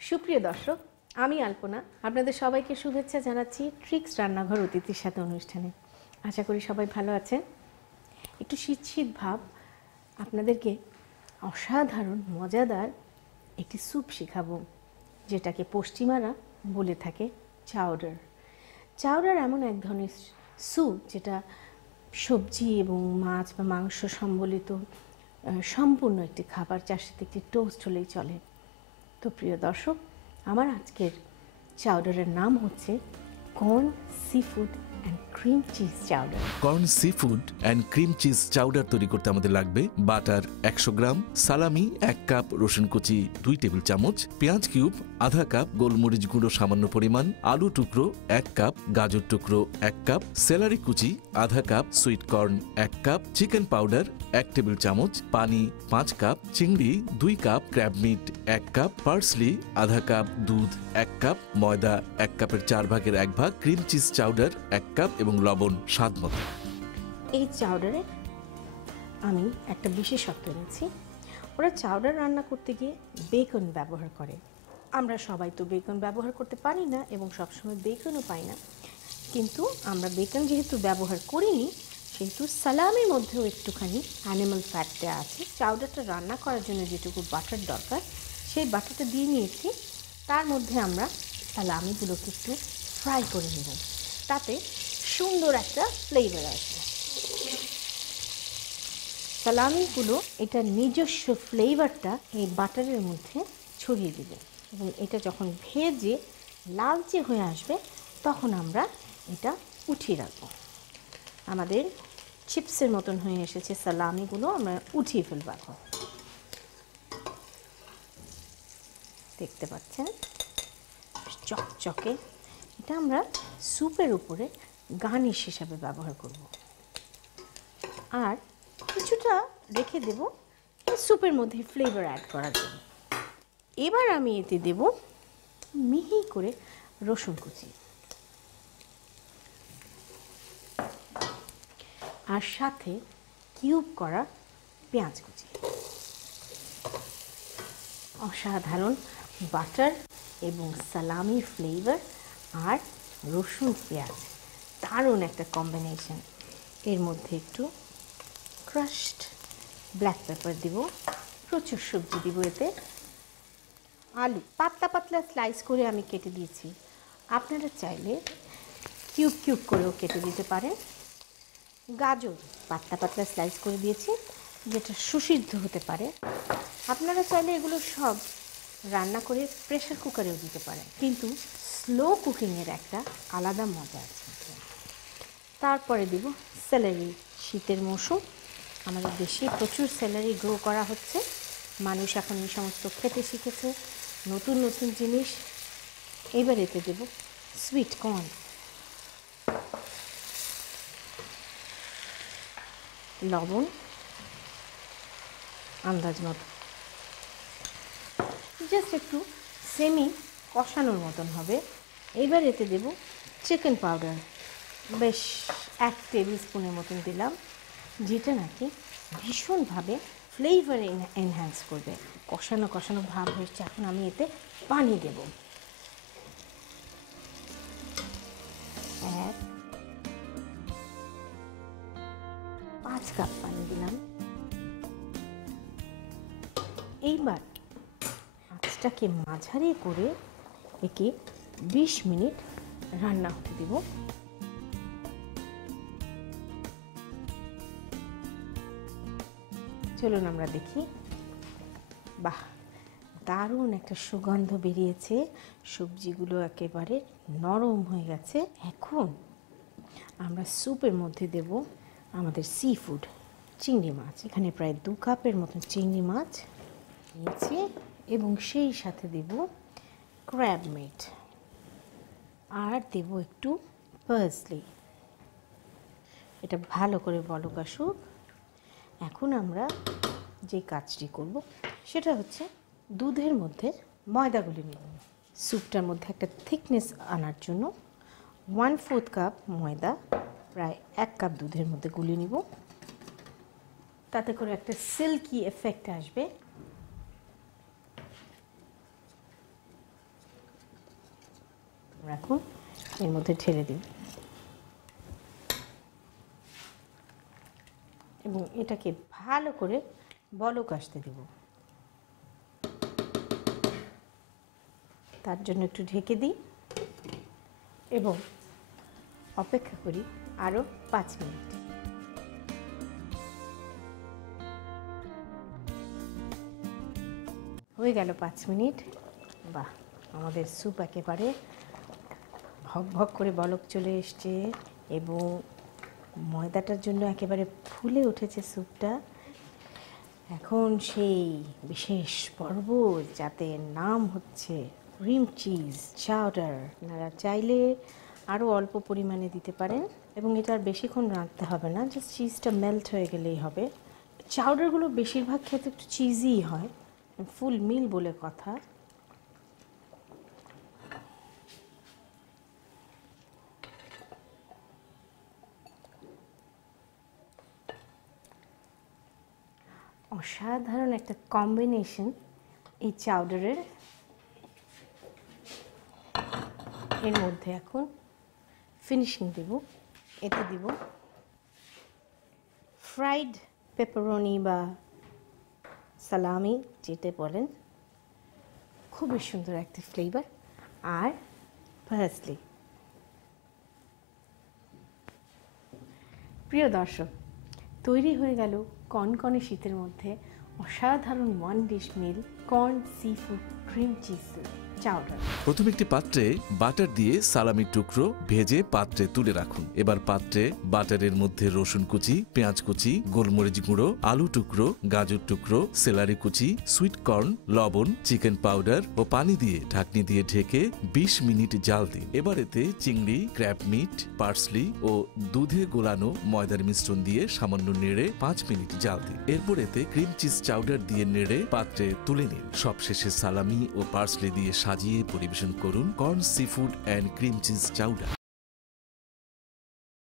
সুপ্রিয় দর্শক, আমি আলপনা আপনাদের সবাইকে শুভেচ্ছা জানাচ্ছি ট্রিক্স রান্নাঘর অতিথির সাথে অনুষ্ঠানে। আশা করি সবাই ভালো আছেন। একটু শীত শীত ভাব, আপনাদেরকে অসাধারণ মজাদার একটি স্যুপ শেখাবো, যেটাকে পশ্চিমারা বলে থাকে চাউডার। চাউডার এমন এক ধরনের স্যুপ যেটা সবজি এবং মাছ বা মাংস সম্বলিত সম্পূর্ণ একটি খাবার, যার সাথে একটি টোস্ট হলেই চলে। তো প্রিয় দর্শক, আমার আজকের চাউডারের নাম হচ্ছে corn seafood and cream cheese chowder. Corn seafood and cream cheese chowder তৈরি করতে আমাদের লাগবে বাটার 100 গ্রাম, সালামি 1 কাপ, রসুন কুচি 2 টেবিল চামচ, পেঁয়াজ কিউব আধা কাপ, গোলমরিচ গুঁড়ো সামান্য পরিমাণ, আলু টুকরো 1 কাপ, গাজর টুকরো 1 কাপ, সেলারি কুচি আধা cup, sweet corn 1 cup, chicken powder 1 table চামচ, পানি 5 কাপ, চিংড়ি 2 cup, crab meat 1 cup, parsley আধা কাপ, দুধ 1 কাপ, ময়দা 1 কাপের 4 ভাগের 1 ভাগ, ক্রিম চিজ চাউডার 1 কাপ এবং লবণ স্বাদ মতো। এই চাউডারে আমি একটা বিশেষত্ব এনেছি। ওরা চাউডার রান্না করতে গিয়ে বেকন ব্যবহার করে। আমরা সবাই তো বেকন ব্যবহার করতে পারি না এবং সবসময় বেকনও পাই না, কিন্তু আমরা বেকন যেহেতু ব্যবহার করিনি, সেহেতু সালামির মধ্যেও একটুখানি অ্যানিমাল ফ্যাট দেওয়া আছে। চাউডারটা রান্না করার জন্য যেটুকু বাটার দরকার, সেই বাটারটা দিয়ে নিয়েছি। তার মধ্যে আমরা সালামিগুলোকে একটু ফ্রাই করে নেব, তাতে সুন্দর একটা ফ্লেভার আসবে। সালামিগুলো এটা নিজস্ব ফ্লেভারটা এই বাটারের মধ্যে ছড়িয়ে দেবে এবং এটা যখন ভেজে লালচে হয়ে আসবে, তখন আমরা এটা উঠিয়ে রাখবো। আমাদের চিপসের মতন হয়ে এসেছে সালামিগুলো, আমরা উঠিয়ে ফেলবো এখন। দেখতে পাচ্ছেন চকচকে। এটা আমরা স্যুপের উপরে গার্নিশ হিসাবে ব্যবহার করব, আর কিছুটা রেখে দেব স্যুপের মধ্যে ফ্লেভার অ্যাড করার জন্য। এবার আমি এতে দেব মিহি করে রসুন কুচি, আর সাথে কিউব করা পেঁয়াজ কুচি। অসাধারণ বাটার এবং সালামি ফ্লেভার আর রসুন পেঁয়াজ, দারুণ একটা কম্বিনেশন। এর মধ্যে একটু ক্রাশড ব্ল্যাক পেপার দিব, প্রচুর সবজি দিব এতে। আলু পাতলা পাতলা স্লাইস করে আমি কেটে দিয়েছি, আপনারা চাইলে কিউব কিউব করেও কেটে দিতে পারেন। গাজর পাতলা পাতলা স্লাইস করে দিয়েছি, যেটা সুসিদ্ধ হতে পারে। আপনারা চাইলে এগুলো সব রান্না করে প্রেশার কুকারেও দিতে পারেন, কিন্তু স্লো কুকিংয়ের একটা আলাদা মজা আছে। তারপরে দিব সেলারি। শীতের মৌসুম, আমাদের দেশে প্রচুর সেলারি গ্রো করা হচ্ছে। মানুষ এখন এই সমস্ত খেতে শিখেছে, নতুন নতুন জিনিস। এবার এতে দেব সুইট কর্ন, লবণ আন্দাজ মতো, জাস্ট একটু সেমি কষানোর মতন হবে। এবার এতে দেব চিকেন পাউডার, বেশ 1 টেবিল স্পুনের মতন দিলাম, যেটা নাকি ভীষণভাবে ফ্লেভার এনহ্যান্স করবে। কষানো কষানো ভাব হচ্ছে। এখন আমি এতে পানি দেব, 5 কাপ পানি দিলাম। এইবার আঁচটাকে মাঝারি করে একে 20 মিনিট রান্না হতে দেব। চলুন আমরা দেখি। বাহ, দারুণ একটা সুগন্ধ বেরিয়েছে, সবজিগুলো একেবারে নরম হয়ে গেছে। এখন আমরা স্যুপের মধ্যে দেব আমাদের সি ফুড, চিংড়ি মাছ। এখানে প্রায় 2 কাপের মতন চিংড়ি মাছ নিয়েছি এবং সেই সাথে দেব ক্র্যাব মিট, আর দেব একটু পার্সলি। এটা ভালো করে বলক আসুক। এখন আমরা যে কাজটি করব সেটা হচ্ছে দুধের মধ্যে ময়দাগুলি নেব। স্যুপটার মধ্যে একটা থিকনেস আনার জন্য 1/4 কাপ ময়দা প্রায় 1 কাপ দুধের মধ্যে গুলিয়ে নিব, তাতে করে একটা সিল্কি এফেক্ট আসবে। রাখুন, এর মধ্যে ঢেলে দিন এবং এটাকে ভালো করে বলক আসতে দেব। তার জন্য একটু ঢেকে দিই এবং অপেক্ষা করি আরও 5 মিনিট। হয়ে গেল 5 মিনিট। বাহ, আমাদের স্যুপ একেবারে ভক ভক করে বলক চলে এসছে এবং ময়দাটার জন্য একেবারে ফুলে উঠেছে স্যুপটা। এখন সেই বিশেষ পর্ব, যাতে নাম হচ্ছে ক্রিম চিজ চাউডার। আপনারা চাইলে আরও অল্প পরিমাণে দিতে পারেন এবং এটা আর বেশিক্ষণ রাখতে হবে না, জাস্ট চিজটা মেল্ট হয়ে গেলেই হবে। চাউডারগুলো বেশিরভাগ ক্ষেত্রে একটু চিজই হয়, ফুল মিল বলে কথা। অসাধারণ একটা কম্বিনেশন এই চাউডারের। এর মধ্যে এখন ফিনিশিং দেব। এতে দিব ফ্রাইড পেপারনি বা সালামি, যেটা বলেন, খুবই সুন্দর একটা ফ্লেভার, আর পার্সলি। প্রিয় দর্শক, তৈরি হয়ে গেল কনকনে শীতের মধ্যে অসাধারণ one dish meal corn seafood cream cheese chowder. প্রথমে একটি পাত্রে বাটার দিয়ে সালামির টুকরো ভেজে পাত্রে তুলে রাখুন। এবার পাত্রে বাটারের মধ্যে রসুন কুচি, পেঁয়াজ কুচি, গোলমরিচ গুঁড়ো, আলু টুকরো, গাজর টুকরো, সেলারি কুচি, সুইট কর্ন, লবণ, চিকেন পাউডার ও পানি দিয়ে ঢাকনি দিয়ে ঢেকে 20 মিনিট জাল দিন। এবার এতে চিংড়ি, ক্র্যাব মিট, পার্সলি ও দুধে গোলানো ময়দার মিশ্রণ দিয়ে সামান্য নেড়ে 5 মিনিট জাল দিন। এরপর এতে ক্রিম চিজ চাউডার দিয়ে নেড়ে পাত্রে তুলে নিন। সবশেষে সালামি ও পার্সলি দিয়ে সাজিয়ে পরিবেশন করুন corn seafood and cream cheese chowder.